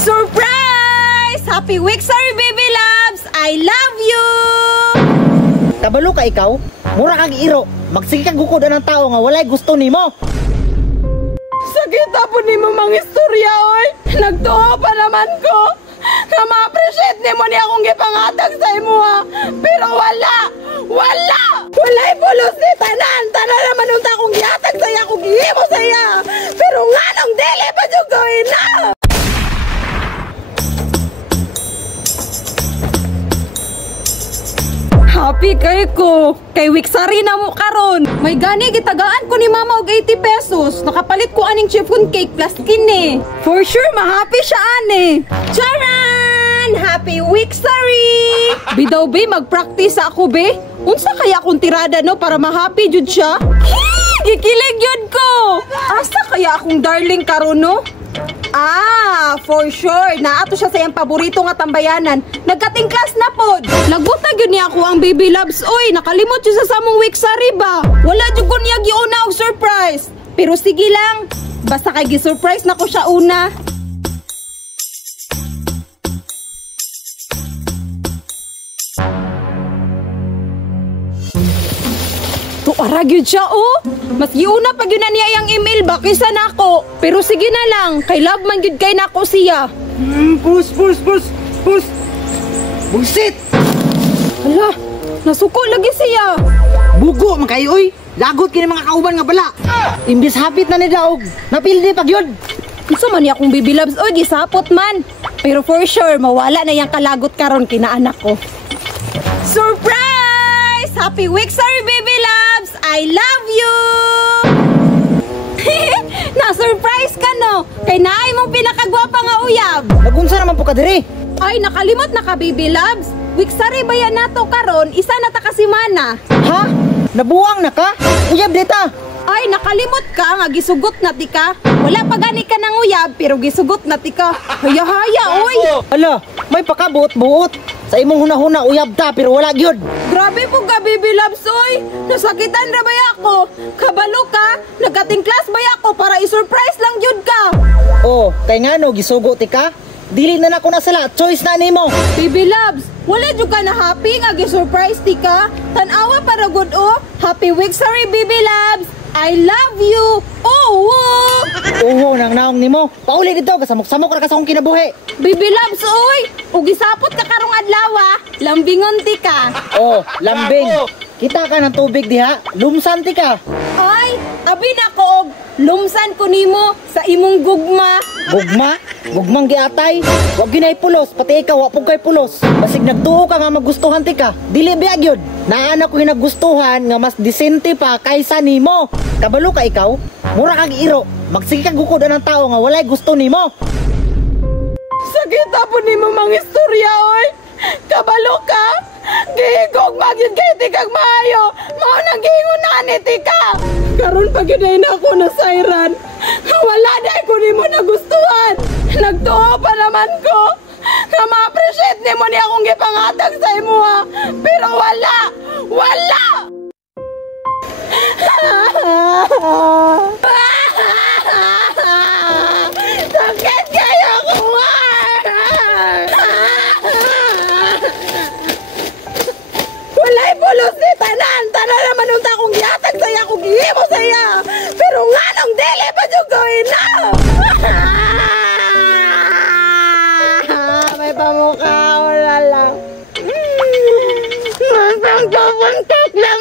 Surprise! Happy week, sorry baby loves! I love you! Kabalo ka ikaw? Mura kag iro. Magsige kang gukod ng tao nga walay gusto nimo. Sakit po nimo mang istorya, oy! Nagtuo pa naman ko! Nga ma-appreciate nimo ni akong gipangatag sa imo, ha! Pero wala! Wala! Walay pulos ni tanan! Tanan naman unta akong gihatag sa iya, akong gihimo sa iya! Pero nga nang dili pa dyan gawin na! Happy kay ko. Kay Wiksari na mo karon. May gani gitagaan ko ni mama og 80 pesos. Nakapalit ko aning chiffon cake plus kini. For sure ma-happy siya ani. Charan! Happy Wiksari! Bidaw be mag-practice ako be. Unsa kaya akong tirada no para ma-happy jud siya? Gikilig yun ko. Asa kaya akong darling karon no? Ah, for sure. Naato siya sa iyang paborito nga tambayanan. Nagkating class na pod. Nagbutag yun niya ako ang baby loves. Oy, nakalimot siya sa samong Wiksari ba? Wala dyan ko niya giuna og surprise. Pero sige lang. Basta kay gi-surprise na ko siya una. Tuarag yun siya, oh. Mas giuna pag yun na niya yung email ba kaysa na ako. Pero sige na lang, kay love man yun kay na ako siya. Pus. Bullshit! Hala, nasuko lagi siya. Bugo man kayo, oy. Lagot kini mga kauban nga bala. Imbis hapit na ni daog. Napildi pag yun. Gusto man niya akong baby loves, oy, gisapot man. Pero for sure, mawala na yung kalagot karon kina anak ko. Surprise! Happy week, sorry baby loves! I love you! Na-surprise ka no? Kay naay mong pinakagwapa nga uyab. Nagunsa naman po ka diri? Ay, nakalimot na ka baby loves. Wiksari ba yan nato karon? Isa na ta kasimana. Ha? Nabuang na ka? Uyab dita. Ay, nakalimot ka nga gisugot na ti ka. Wala pa gani ka ng uyab pero gisugot na ti ka. Haya-haya, oy. Ala, may pakabot-buot. Sa imong huna-huna uyab ta pero wala gyud. Grabe po ka baby loves, oy. Nasakitan ra ba ako? Kabalo ka? Nagating class ba ako para i-surprise lang jud ka? Oh, kay ngano gisugo ti ka? Dili na nako na sila, choice na nimo. Baby loves, wala jud ka na happy nga gi-surprise ti ka? Tan-awa para gud oh. Happy week, sorry baby loves. I love you. Oh. Oo, nang naong nimo. Pauli dito, kasamok-samok ra ka sa akong kinabuhi. Baby loves, oy. Ug gisapot ka karong adlaw, lambingon ti ka. Oh, lambing. Kita ka ng tubig diha, lumsan ti ka. Ay, abi na ko og lumsan ko nimo sa imong gugma. Gugma? Gugmang giatay. Wag ginay pulos, pati ikaw wa pug kay pulos. Basig nagtuo ka nga magustuhan ti ka. Dili biag yun. Naana ko yung nagustuhan nga mas disente pa kaysa nimo. Kabalo ka ikaw? Mura kag iro. Magsige kang gukod ng tao nga walay gusto nimo. Sakit po nimo mang istorya, oy. Kabalo ka? Gihigog magyud kay ti kag maayo. Mao nang giingunan ni ti ka. Karon pag yun na ako na sayran. Wala na ko nimo nagustuhan. Nagtuo pa naman ko. Nga ma-appreciate nimo ni akong gipangatag sa imo, ha. Pero wala. Wala. Sakit kayo ko. Walay pulos ni tanan. Tanan naman unta akong gihatag sa iya, akong gihimo sa iya. Pero nga nang dili pa dyan gawin na. May pamukha, wala lang. Masang kapuntak lang.